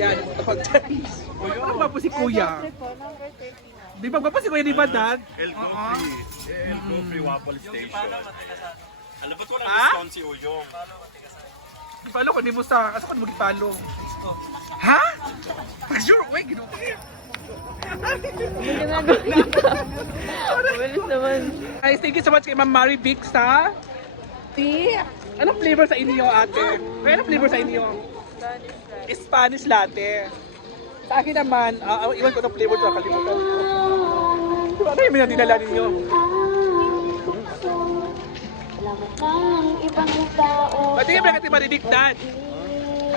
Yan, Ano ba po si Kuya? Di ba ba po si Kuya di ba, Dad? El Cofre. El Cofre Waffle Station. Alam ba't walang Ha? discount si Uyong? Di palo ko, di mo sa, asa ko di mo gipalo. Ha? Pag sure, wait, gino. Bilis naman. Guys, thank you so much kay Ma'am Mary Vic sa tea. Anong flavor sa inyo, ate? May anong flavor sa inyo? Spanish latte. Sa akin naman, ah, ah, iwan ko itong flavor to, kalimutan ko. Ano yung minadinala ninyo? Pati ka ba Ate Maribik, Dad?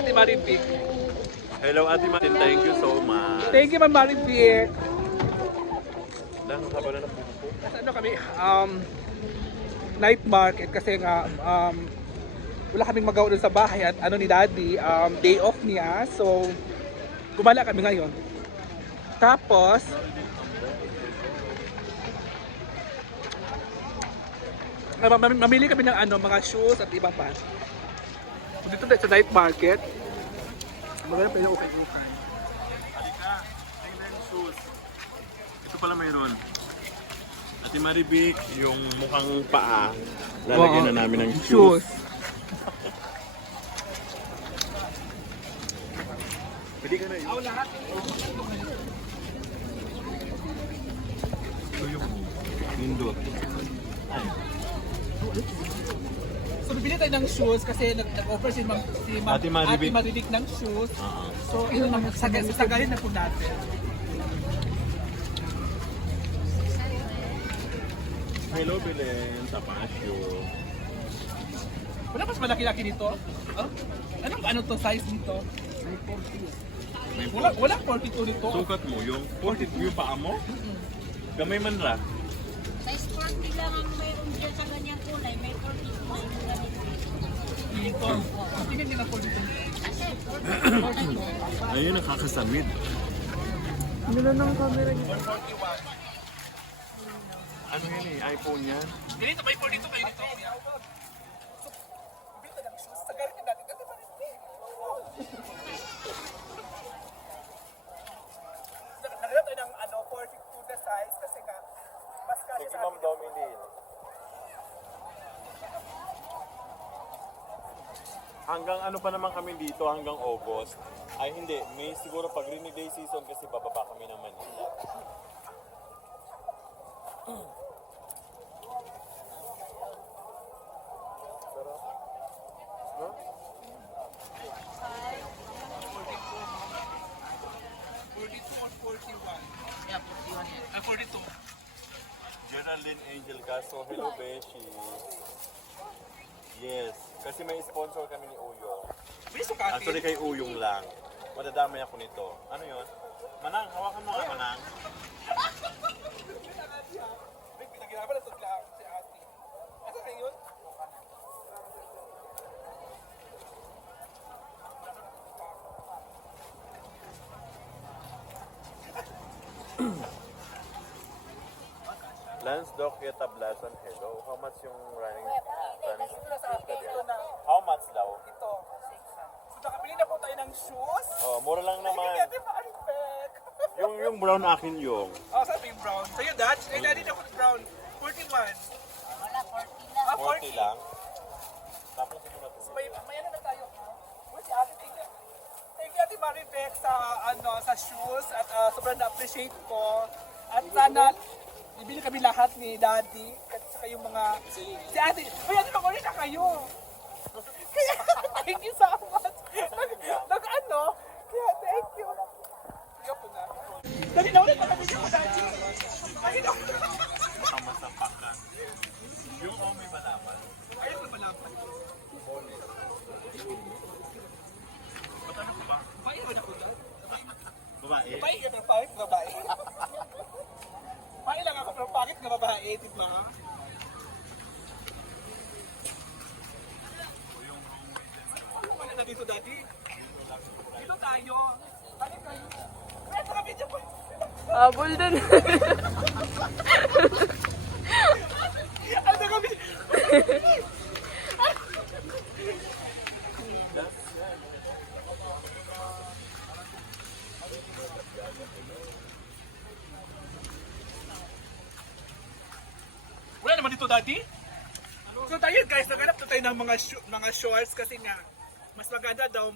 Ate Maribik. Hello Ate Martin, thank you so much. Thank you, Ma'am Maribik. Lang haba na ng buko. Nasa ano kami, um, night market kasi nga, um, wala kaming magawa doon sa bahay at ano ni daddy, um, day off niya. So, gumala kami ngayon. Tapos, ah, mam- mamili kami ng ano, mga shoes at iba pa. So, dito sa night market. Maganda pa yung ukay-ukay. Halika, tingnan shoes. Ito pala mayroon. Ate Maribik, yung mukhang paa, lalagyan na namin ng shoes. Pwede ka na yun. lahat. Ito yung nindot. So bibili tayo ng shoes kasi nag- nag-offer si Ma'am si Ma'am Ate Maribik. Ate Maribik ng shoes. Oo. So ito naman sagal sagalin na po natin. Hello Belen, sa Pasyo. Wala mas malaki-laki dito? Huh? Anong ano to size dito? May Wala wala 42 dito. Sukat mo yung 42 yung paa mo? Gamay man ra. Size 40 lang ang mayroon dyan sa ganyang kulay. May 40 po. Dito. Tingnan nila 42. Kasi 40. Ayun, nakakasamid. Ano ng camera niya? 141. Ano yan eh, iPhone yan? Ganito may 42 kayo dito. kuya. So, bibili tayo ng shoes. Sagalin natin. Ate Maribik. Naghanap tayo ng ano 42 na size kasi nga atin. Dominic. Hanggang ano pa naman kami dito, hanggang August. Ay hindi, may siguro pag rainy day season kasi bababa kami ng Manila. Yeah, 41 yan. Ah, 42. Geraldine Angel Caso, hello Beshi. Yes, kasi may sponsor kami ni Uyong. May sukatin. Actually kay Uyong lang. Madadamay ako nito. Ano yon? Manang, hawakan mo nga Manang. May pinagirapan na ito lang si ate. Asa na yun? Lance Doc Tablasan, hello. How much yung running running sa. How much daw? Ito. So nakabili na po tayo ng shoes. Oh, mura lang naman. Yung yung brown akin yung. Oh, ba yung brown? Sa'yo, Dad? Kay Daddy na po brown. 41. Wala, 40 lang. Ah, 40 40. lang. Tapos ito na to. May, may ano na tayo. Uy, si Ate, thank you. Thank you, Ate Maribek, sa, ano, sa shoes. At ah, sobrang na-appreciate ko. At sana, bibili kami lahat ni Daddy. At saka yung mga... Si Ate, uy, Ate, mag na kayo. Thank you so much. Nag, ano? Kaya, thank you. Po na. Ulit, makabili ko, Daddy. Ay, Ah, Habol din. Ano kami? Wala naman dito dati. So tayo guys, naghanap na tayo ng mga, sh- mga shorts kasi nga mas maganda daw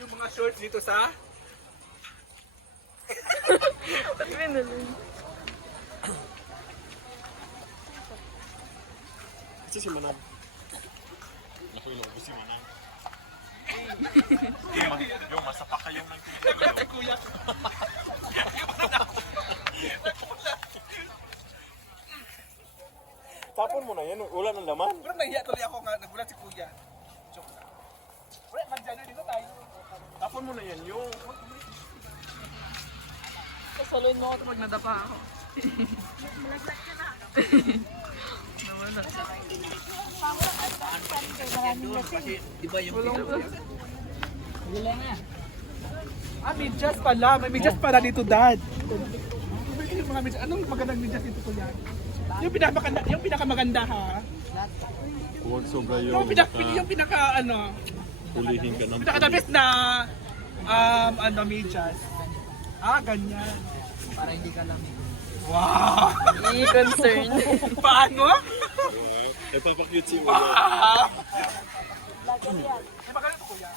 yung mga shorts dito sa Binulong? Kasi si Manang. Naku, inuubos si Manang. yung, ma- yung masapa kayong nagtitinda. Ay, kuya. Tapon mo na yan, wala ng laman. Pero nahiya tuloy ako nga nagulat si kuya. Joke lang. Wala, mag dito tayo. Tapon mo na yan yung... Sasalun mo ako pag nadapa ako. Ah, medyas pala. May medyas pala dito, Dad. Yung mga medyas. Anong magandang medyas dito, kuya? Yung pinakamaganda, yung pinakamaganda ha. Huwag sobra Yung yung pinaka, yung pinaka ano, hulihin ka ng pinaka the best na um ano medyas. Ah, ganyan. Para hindi ka lang. Wow! I-concern. Paano? Nagpapakute si Ulo. Ah! Ay, maganda to, kuya.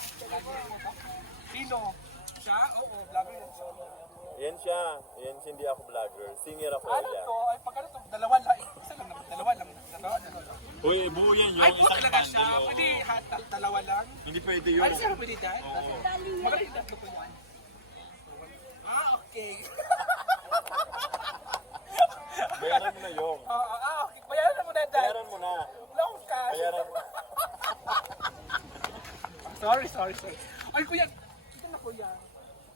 Sino? Siya? Oo, vlogger yan siya. Yan siya. Yan siya, hindi ako vlogger. Singer ako Ano Ella. to? Ay, pagkano to? Dalawa lang. Isa lang naman. Dalawa lang. Dalawa, dalawa lang. Uy, buo yan yung Ay, isang talaga siya. Pwede dalawa lang. Hindi pwede yun. Ay, siya pwede dahil. Oo. Maganda yung tatlo ko yan. Okay. Bayaran mo na yung. Ah, ah, ah, okay. Bayaran na muna dahil. Bayaran mo na. Long cash. Bayaran mo. Sorry, sorry, sorry. Ay, kuya. Ito na kuya.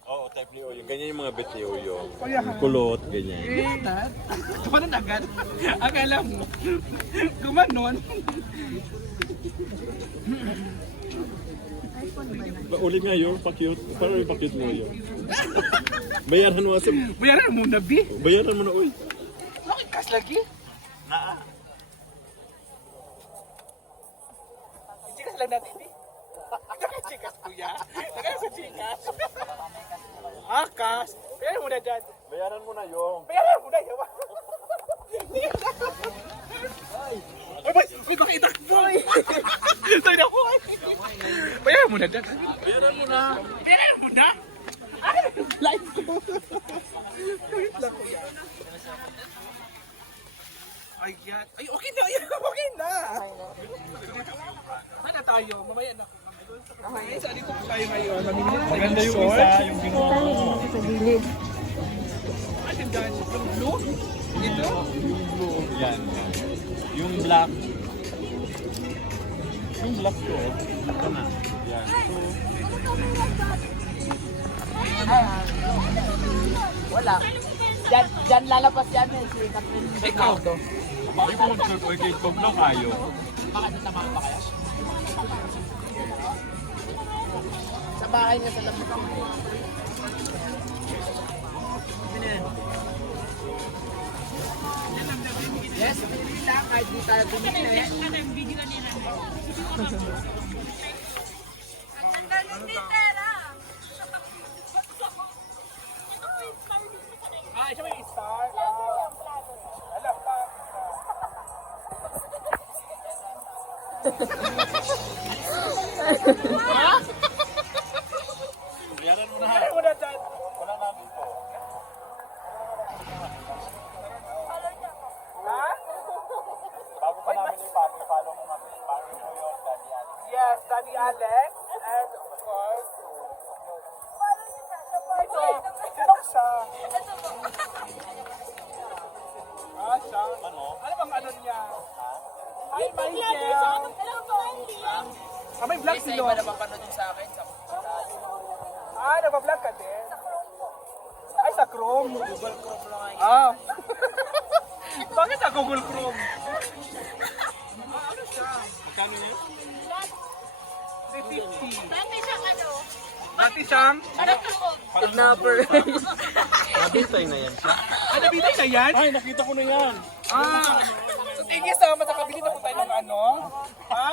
Oo, type ni Uyo. Ganyan yung mga bet ni. Kuya, ha? Kulot, ganyan. Dad? Kumanon agad? Akala mo. Gumanon. Ba, ulit nga yung pa-cute. Parang yung pa-cute mo yung. Bayaran mo kasi. Bayaran na muna, B. Bayaran mo na, uy. Bakit cash lagi? Naa. Chikas lang natin, B. Naka-chikas, kuya. Naka sa chikas. Ah, cash. Bayaran mo na, Dad. Bayaran mo na yung. Bayaran mo na, yawa. Ay, boy, may makita ko, boy. Sorry na, boy. Bayaran mo na, Dad. Bayaran mo na. Bayaran mo na. Ay, live ko. Wait lang, kuya. Ay, yan. Ay, okay na. Ay, okay na. Sana tayo. Mamaya na. Okay, saan dito tayo ngayon? Tayo Maganda ng yung isa, yung ginawa mo. Ay, yung gan- yung blue? Ito? Yan. Yung black. Yung black ko. Ito na. Yan. Wala. Diyan, diyan lalabas yan eh, si Catherine Ikaw. Bakit mo mag-survey kay Bob lang kayo? Bakit natama ba kaya? Sa bahay niya sa labas. Yes, pinili lang kahit di tayo bumili. Ah, siya may star. Alam pa. Bayaran mo na. Bayaran mo na, Dad. Wala namin to. Ha? Bago pa namin i-follow, follow mo kami. Follow mo yun, Daddy Alex. Yes, Daddy Alex. And of course, ito. Siya? Ah, siya. Ano? Ano bang ano niya? Hi, Michael. Ah, may vlog Kasi sila. iba na mapanood yung sa akin. Sa Ah, nagpa-vlog ka din? Ay, sa Chrome. Google Chrome lang ay. Ah. Bakit sa Google Chrome? Ah, ano siya? Magkano yun? 350. Dati siyang ano, Kidnapper. Nabintay na yan siya. ah, nabitay na yan? Ay, nakita ko na yan. Ah. So, thank you so much. Nakabili na po tayo ng ano. Ha?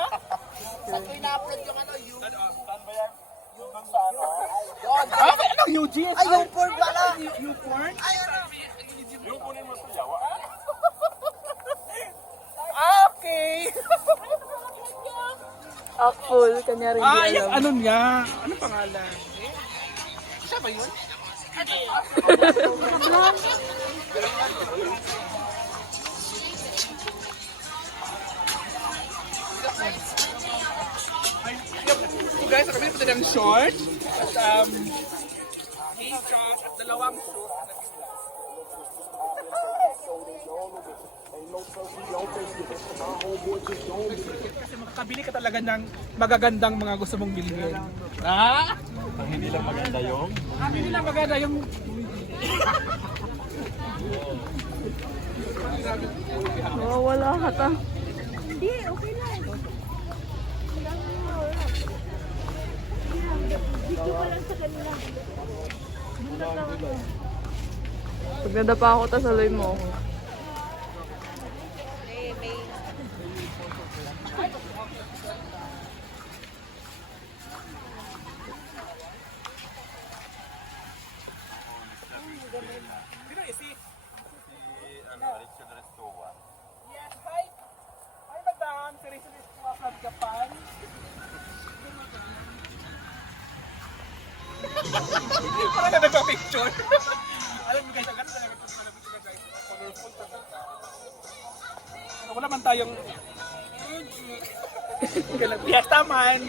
Saan ko ina-upload yung ano, yung... Saan ba yan? Yung doon sa ano? Ah, anong Eugene? Ay, yung porn pala! You porn? Ay, ano? Yung kunin mo sa yawa. Okay. Apple, kanya rin Ah, yung ano niya? Ano pangalan? Eh? Siya ba yun? So guys, kami punta ng short. At um, hey short at dalawang shoes. Kasi makakabili ka talaga ng magagandang mga gusto mong bilhin. Ha? Ang hindi lang maganda yung Ah, hindi lang maganda yung Oh, wala ka ta. Hindi, okay lang. Video pa lang sa kanila. Pag nadapa ako, tas aloy mo ako. Parang na nagpa-picture. Alam mo guys, ang ganda talaga itong mga picture guys. Colorful talaga. Ano, wala man tayong fiesta man.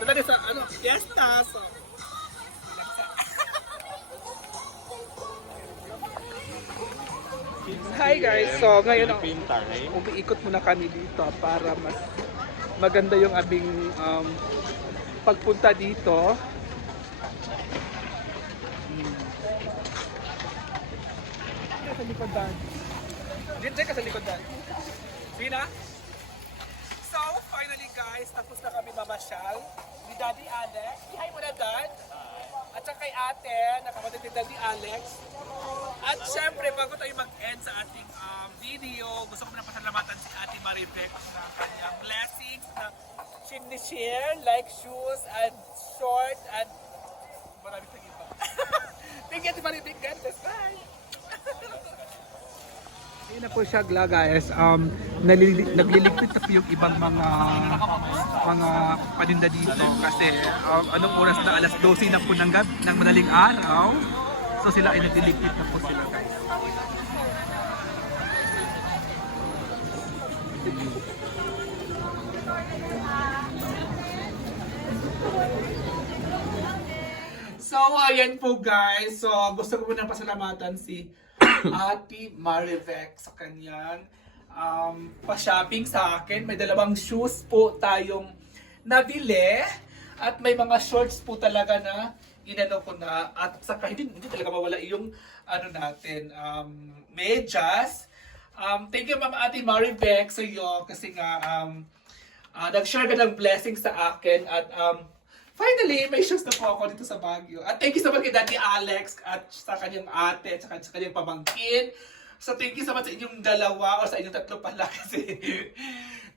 Wala din sa ano, fiesta. So, Hi guys, so ngayon oh, umiikot muna kami dito para mas maganda yung aming um, pagpunta dito. Hmm. Dito sa likod dan. Dito dyan ka sa likod dan. Bina? So, finally guys, tapos na kami mamasyal ni Daddy Alex. Hi mo na, Dad. At saka kay ate, nakapatid ni Daddy Alex. At syempre, bago tayo mag-end sa ating um, video, gusto ko na pasalamatan si Ate Maribek sa kanyang blessings na share like shoes and short and marami sa iba. Thank you, Ate Maribek. God bless. Bye! Ayun na po siya, guys. Um, nagliligpit na po yung ibang mga mga paninda dito kasi um, anong oras na alas 12 na po ng, gab ng madaling araw. So sila ay nagliligpit na po sila, guys. So, ayan po guys. So, gusto ko muna pasalamatan si Ate Marivec sa kanyang um, pa-shopping sa akin. May dalawang shoes po tayong nabili. At may mga shorts po talaga na inano ko na. At saka hindi, hindi talaga mawala yung ano natin, um, medyas. Um, thank you Ma'am Ate Marivec sa iyo kasi nga um, Ah, nag-share ka ng blessing sa akin at um, finally, may shoes na po ako dito sa Baguio. At thank you so much kay Daddy Alex at sa kanyang ate at sa, kanyang pamangkin. So thank you so much sa inyong dalawa o sa inyong tatlo pala kasi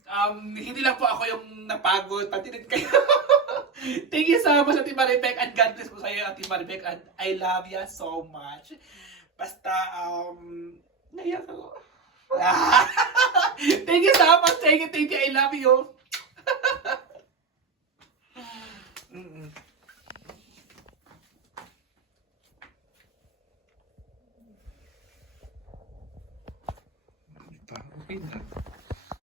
um, hindi lang po ako yung napagod, pati din kayo. thank you so much Ate Maribek and God bless po sa iyo Ate Maribek and I love you so much. Basta, um, naiyak ako. thank you so much. Thank you, thank you. I love you. Okay na.